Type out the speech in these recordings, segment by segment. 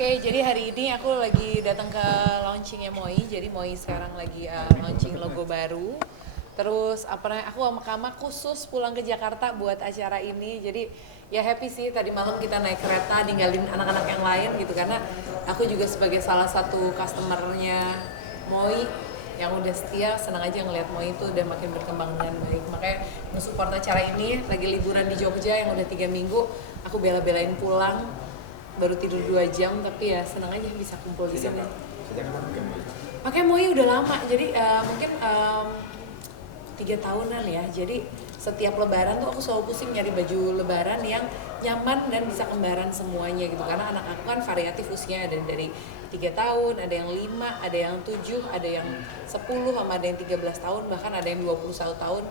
Oke, jadi hari ini aku lagi datang ke launchingnya Moi. Jadi Moi sekarang lagi launching logo baru. Terus aku sama Kama khusus pulang ke Jakarta buat acara ini. Jadi ya happy sih, tadi malam kita naik kereta ninggalin anak-anak yang lain gitu, karena aku juga sebagai salah satu customernya Moi yang udah setia, senang aja ngelihat Moi itu udah makin berkembang dengan baik. Makanya nge-support acara ini, lagi liburan di Jogja yang udah 3 minggu, aku bela-belain pulang, baru tidur 2 jam, tapi ya senang aja bisa kumpul di sini. Sejak kapan pakai Moi? Pakai Moi udah lama, jadi mungkin 3 tahunan ya. Jadi setiap lebaran tuh aku selalu pusing nyari baju lebaran yang nyaman dan bisa kembaran semuanya gitu, karena anak aku kan variatif usia, ada dari 3 tahun, ada yang 5, ada yang 7, ada yang 10, sama ada yang 13 tahun, bahkan ada yang 21 tahun.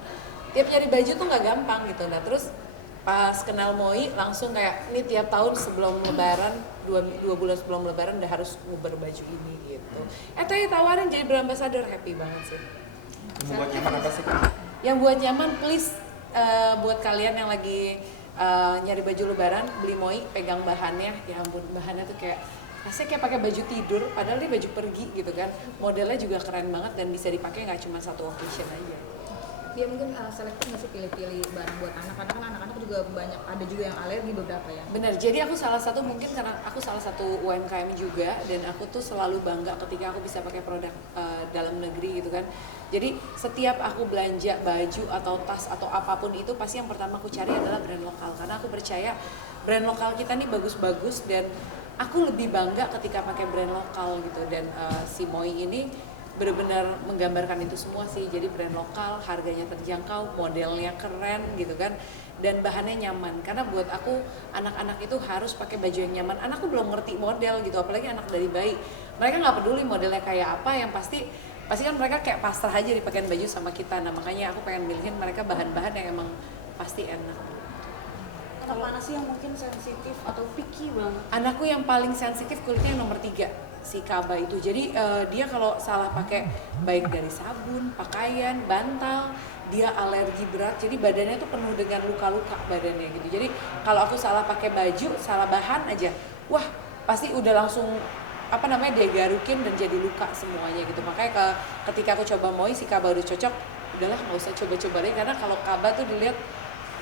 Tiap nyari baju tuh nggak gampang gitu. Nah terus pas kenal Moi langsung kayak ini tiap tahun sebelum lebaran, dua bulan sebelum lebaran udah harus nguber baju ini gitu. Tadi tawarin jadi brand ambassador, happy banget sih. Membuat nyaman apa sih Kak? Yang buat nyaman, please, buat kalian yang lagi nyari baju lebaran, beli Moi, pegang bahannya. Ya ampun, bahannya tuh kayak rasanya kayak pakai baju tidur, padahal dia baju pergi gitu kan. Modelnya juga keren banget dan bisa dipakai nggak cuma satu occasion aja. Dia mungkin selektif nggak sih pilih-pilih barang buat anak, karena kan anak-anak juga banyak, ada juga yang alergi beberapa ya. Bener, jadi aku salah satu, mungkin karena aku salah satu UMKM juga, dan aku tuh selalu bangga ketika aku bisa pakai produk dalam negeri gitu kan. Jadi setiap aku belanja baju atau tas atau apapun itu, pasti yang pertama aku cari adalah brand lokal, karena aku percaya brand lokal kita nih bagus-bagus, dan aku lebih bangga ketika pakai brand lokal gitu. Dan si Moi ini benar-benar menggambarkan itu semua sih. Jadi brand lokal, harganya terjangkau, modelnya keren gitu kan, dan bahannya nyaman. Karena buat aku anak-anak itu harus pakai baju yang nyaman. Anakku belum ngerti model gitu, apalagi anak dari bayi. Mereka nggak peduli modelnya kayak apa, yang pasti kan mereka kayak pasrah aja dipakein baju sama kita. Nah makanya aku pengen milihin mereka bahan-bahan yang emang pasti enak. Anak mana sih yang mungkin sensitif atau picky banget? Anakku yang paling sensitif kulitnya yang nomor 3, si Kaba itu. Jadi dia kalau salah pakai, baik dari sabun, pakaian, bantal, dia alergi berat. Jadi badannya tuh penuh dengan luka-luka badannya gitu. Jadi kalau aku salah pakai baju, salah bahan aja, wah pasti udah langsung dia garukin dan jadi luka semuanya gitu. Makanya ketika aku coba Moi, si Kaba udah cocok, udahlah nggak usah coba-coba deh, karena kalau Kaba tuh dilihat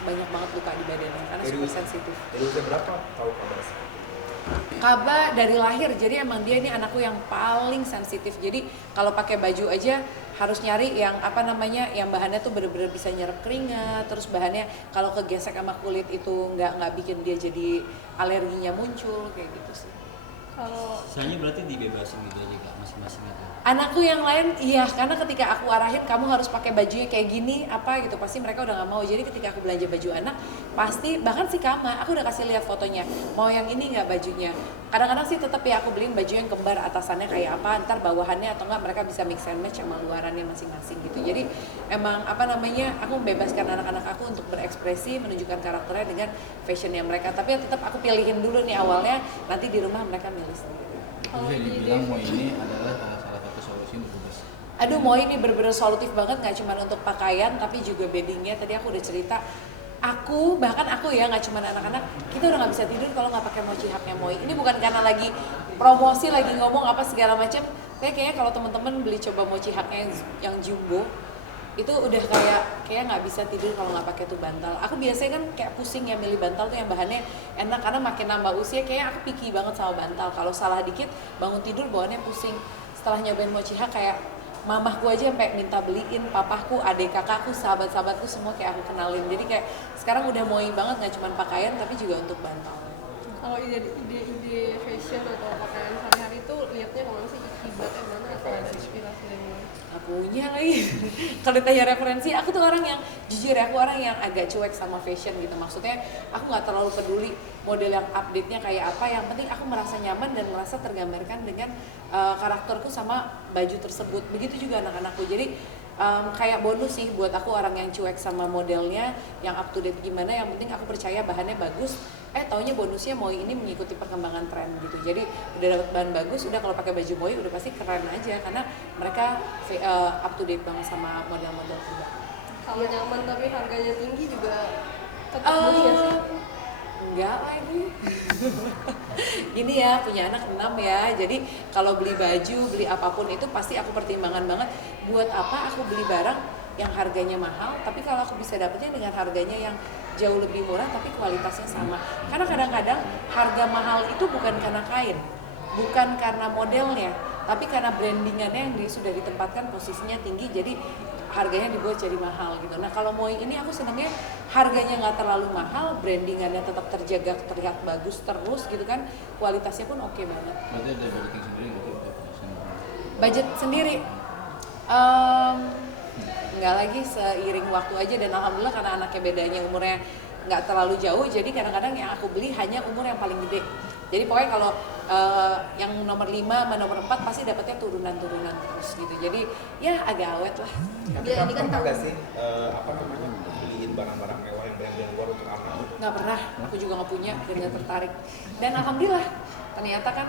banyak banget luka di badannya karena super sensitif. Dari usia berapa tahu kabar? Kaba dari lahir, jadi emang dia ini anakku yang paling sensitif. Jadi kalau pakai baju aja harus nyari yang yang bahannya tuh bener-bener bisa nyerap keringat, terus bahannya kalau kegesek sama kulit itu nggak bikin dia jadi alerginya muncul kayak gitu sih. Kalau Sisanya berarti dibebasin gitu aja Kak, masing-masing itu. Anakku yang lain iya, karena ketika aku arahin kamu harus pakai bajunya kayak gini apa gitu, pasti mereka udah nggak mau. Jadi ketika aku belanja baju anak, pasti bahkan si Kama aku udah kasih lihat fotonya, mau yang ini nggak bajunya. Kadang-kadang sih tetap ya aku beliin baju yang kembar, atasannya kayak apa, ntar bawahannya atau enggak mereka bisa mix and match sama luarannya masing-masing gitu. Jadi emang aku membebaskan anak-anak aku untuk berekspresi, menunjukkan karakternya dengan fashionnya mereka. Tapi tetap aku pilihin dulu nih awalnya, nanti di rumah mereka milih sendiri. Bisa dibilang Moi ini adalah salah satu solusi untuk bebas. Aduh, Moi ini bener-bener solutif banget, nggak cuma untuk pakaian tapi juga beddingnya. Tadi aku udah cerita, bahkan aku ya, nggak cuma anak-anak, kita udah nggak bisa tidur kalau nggak pakai mochi haknya Moi. Ini bukan karena lagi promosi, lagi ngomong apa segala macam, tapi kayaknya kalau teman-teman beli coba mochi haknya yang jumbo, itu udah kayak nggak bisa tidur kalau nggak pakai tuh bantal. Aku biasanya kan kayak pusing ya milih bantal tuh yang bahannya enak, karena makin nambah usia kayak aku picky banget sama bantal. Kalau salah dikit bangun tidur bawaannya pusing. Setelah nyobain mochi hak, kayak mamahku aja sampai minta beliin, papahku, adik kakakku, sahabat-sahabatku semua kayak aku kenalin. Jadi kayak sekarang udah Moi banget, nggak cuma pakaian tapi juga untuk bantal. Kalau ide fashion atau pakaian sehari-hari itu lihatnya kemana sih, kibatnya mana atau ada inspirasi dari mana? Punya lagi. Kalau ditanya referensi, aku tuh orang yang jujur ya, aku orang yang agak cuek sama fashion gitu. Maksudnya aku nggak terlalu peduli model yang update-nya kayak apa, yang penting aku merasa nyaman dan merasa tergambarkan dengan karakterku sama baju tersebut. Begitu juga anak-anakku. Jadi kayak bonus sih buat aku orang yang cuek sama modelnya, yang up to date gimana, yang penting aku percaya bahannya bagus. Taunya bonusnya Moi ini mengikuti perkembangan tren gitu. Jadi udah dapat bahan bagus, udah kalau pakai baju Moi udah pasti keren aja, karena mereka up to date banget sama model-model juga. Kalau nyaman tapi harganya tinggi juga tetap beli ya sih? Enggak lagi. Gini ya, punya anak 6 ya. Jadi kalau beli baju, beli apapun itu pasti aku pertimbangan banget. Buat apa aku beli barang yang harganya mahal, tapi kalau aku bisa dapetnya dengan harganya yang jauh lebih murah tapi kualitasnya sama. Karena kadang-kadang harga mahal itu bukan karena kain, bukan karena modelnya, tapi karena brandingannya yang sudah ditempatkan posisinya tinggi, jadi harganya dibuat jadi mahal gitu. Nah kalau Moi ini aku senangnya harganya nggak terlalu mahal, brandingannya tetap terjaga, terlihat bagus terus gitu kan, kualitasnya pun oke banget. Berarti ada budgeting sendiri gitu untuk fashion? Budget sendiri, nggak lagi, seiring waktu aja, dan alhamdulillah karena anaknya bedanya umurnya nggak terlalu jauh, jadi kadang-kadang yang aku beli hanya umur yang paling gede. Jadi pokoknya kalau yang nomor 5 sama nomor 4 pasti dapetnya turunan-turunan terus gitu. Jadi ya agak awet lah. Tapi Iya, ini kan pernah tahu. nggak sih apa namanya beliin barang-barang mewah yang brand luar untuk anak? Nggak pernah, aku juga nggak punya dan nggak tertarik. Dan alhamdulillah ternyata kan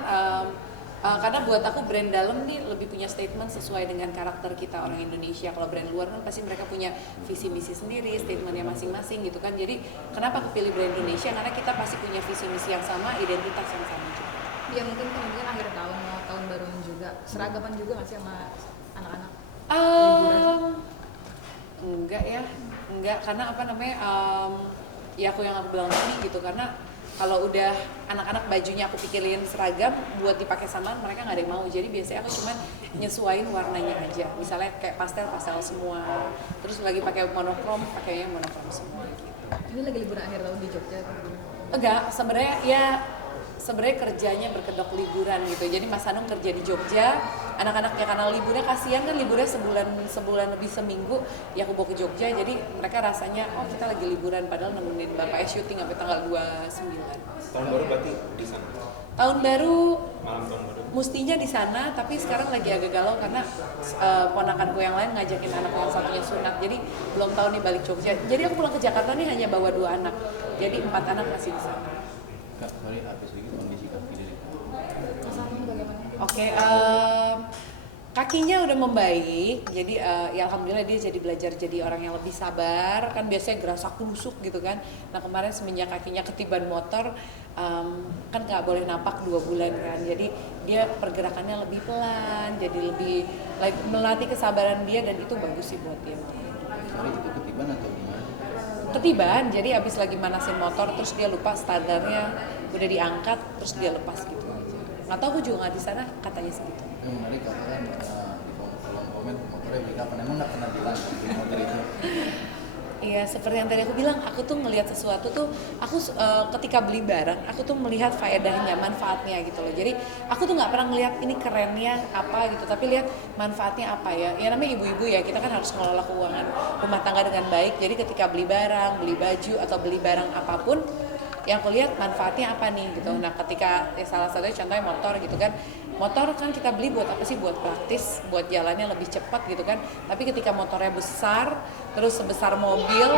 karena buat aku brand dalam nih lebih punya statement sesuai dengan karakter kita orang Indonesia. Kalau brand luar kan pasti mereka punya visi misi sendiri, statementnya masing-masing gitu kan. Jadi kenapa aku pilih brand Indonesia? Karena kita pasti punya visi misi yang sama, identitas yang sama juga. Ya mungkin kan akhir tahun mau tahun baruan juga, seragaman juga nggak sih sama anak-anak? Enggak ya, enggak, karena apa namanya, ya aku bilang tadi gitu, karena kalau udah anak-anak bajunya aku pikirin seragam buat dipakai samaan, mereka nggak ada yang mau. Jadi biasanya aku cuma nyesuaiin warnanya aja, misalnya kayak pastel semua, terus lagi pakai monokrom, pakainya monokrom semua gitu. Ini lagi liburan akhir tahun di Jogja atau gimana? Enggak, sebenarnya kerjanya berkedok liburan gitu. Jadi Mas Hanung kerja di Jogja, anak-anaknya karena liburnya kasihan kan, liburnya sebulan lebih seminggu, ya aku bawa ke Jogja. Jadi mereka rasanya oh kita lagi liburan, padahal nemenin bapaknya syuting sampai tanggal 29. Tahun baru berarti di sana. Tahun baru Malam tahun baru. mestinya di sana, tapi sekarang lagi agak galau karena ponakanku yang lain ngajakin anak yang satunya sunat, jadi belum tahu nih balik Jogja. Jadi aku pulang ke Jakarta nih hanya bawa 2 anak, jadi 4 anak masih di sana. Kak, sorry habis sedikit kondisi kaki dari Mas Hanung bagaimana? Oke, kakinya udah membaik, jadi ya alhamdulillah dia jadi belajar jadi orang yang lebih sabar, kan biasanya gerasak kusuk gitu kan. Nah kemarin semenjak kakinya ketiban motor, kan nggak boleh napak 2 bulan kan, jadi dia pergerakannya lebih pelan, jadi lebih melatih kesabaran dia, dan itu bagus sih buat dia. sorry itu ketiban atau gimana? Ketiban, jadi abis lagi manasin motor terus dia lupa standarnya udah diangkat, terus dia lepas gitu aja. Nggak tahu, aku juga nggak di sana, katanya segitu. Yang menarik kakak kan di kolom komen motornya beli kapan? Emang nggak pernah bilang beli motor itu? Iya, seperti yang tadi aku bilang, aku tuh ngelihat sesuatu tuh, aku ketika beli barang, aku tuh melihat faedahnya, manfaatnya gitu loh. Jadi aku tuh nggak pernah ngelihat ini kerennya apa gitu, tapi lihat manfaatnya apa ya. Ya namanya ibu-ibu ya, kita kan harus mengelola keuangan rumah tangga dengan baik. Jadi ketika beli barang, beli baju atau beli barang apapun, yang aku lihat manfaatnya apa nih gitu. Nah ketika salah satunya contohnya motor gitu kan, motor kan kita beli buat apa sih? Buat praktis, buat jalannya lebih cepat gitu kan. Tapi ketika motornya besar, terus sebesar mobil,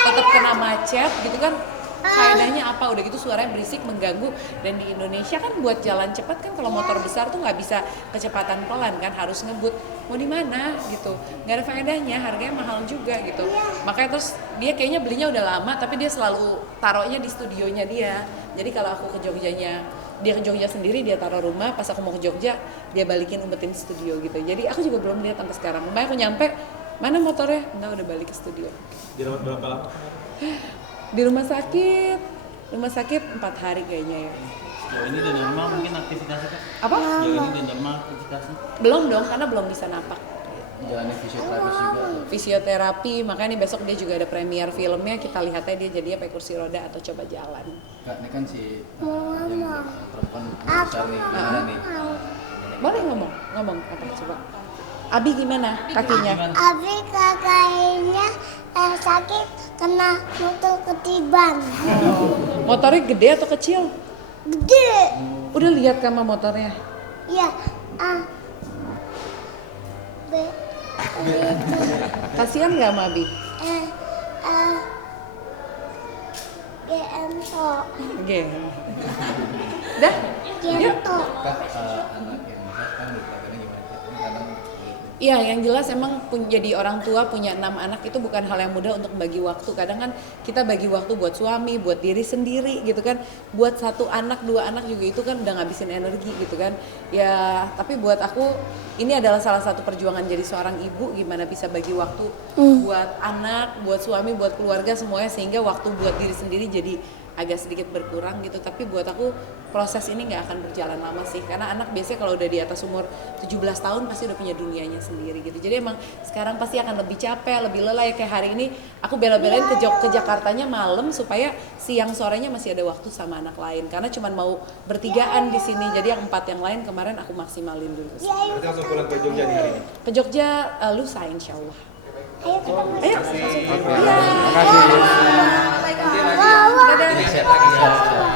tetap kena macet gitu kan, faedahnya apa? Udah gitu suaranya berisik, mengganggu. Dan di Indonesia kan buat jalan cepat kan, kalau motor besar tuh nggak bisa kecepatan pelan kan, harus ngebut. Mau di mana gitu, nggak ada faedahnya, harganya mahal juga gitu. Makanya terus dia kayaknya belinya udah lama, tapi dia selalu taruhnya di studionya dia. Jadi kalau aku ke Jogjanya, dia ke Jogja sendiri, dia taruh rumah, pas aku mau ke Jogja dia balikin umpetin studio gitu. Jadi aku juga belum lihat sampai sekarang. Makanya aku nyampe, mana motornya? Enggak, udah balik ke studio. Dirawat berapa lama? Di rumah sakit 4 hari kayaknya ya. Sejauh ini udah normal mungkin aktivitasnya Kak? Apa? Sejauh ini udah normal aktivitasnya? Belum dong, karena belum bisa napak. Jalani fisioterapi juga tuh. Fisioterapi, makanya nih besok dia juga ada premier filmnya, kita lihatnya dia jadinya pakai kursi roda atau coba jalan. Kak, ini kan si yang perempuan besar nih, gimana nih? Boleh ngomong apa coba? Abi gimana kakinya? Gimana? Abi kakaknya sakit kena motor ketiban. Motornya gede atau kecil? Gede. Udah lihat kan sama motornya? Ya, B, Kasihan nggak sama Abi? Gento. Oke. Dah? Gento. Kak, anak yang besar kan katanya gimana? Kak? Ini kadang Iya, yang jelas emang jadi orang tua punya 6 anak itu bukan hal yang mudah untuk bagi waktu. Kadang kan kita bagi waktu buat suami, buat diri sendiri gitu kan. Buat 1 anak, 2 anak juga itu kan udah ngabisin energi gitu kan. Ya, tapi buat aku ini adalah salah satu perjuangan jadi seorang ibu, gimana bisa bagi waktu buat anak, buat suami, buat keluarga semuanya, sehingga waktu buat diri sendiri jadi agak sedikit berkurang gitu. Tapi buat aku proses ini nggak akan berjalan lama sih, karena anak biasanya kalau udah di atas umur 17 tahun pasti udah punya dunianya sendiri gitu. Jadi emang sekarang pasti akan lebih capek, lebih lelah ya. Kayak hari ini aku bela-belain ke Jakartanya malam supaya siang sorenya masih ada waktu sama anak lain, karena cuman mau bertigaan di sini. Jadi yang 4 yang lain kemarin aku maksimalin dulu. Berarti langsung pulang ke Jogja nih hari ini. Ke Jogja lusa insya Allah. Ayo ketemu. Ayo. Terima kasih. Dadah. Ini share lagi ya.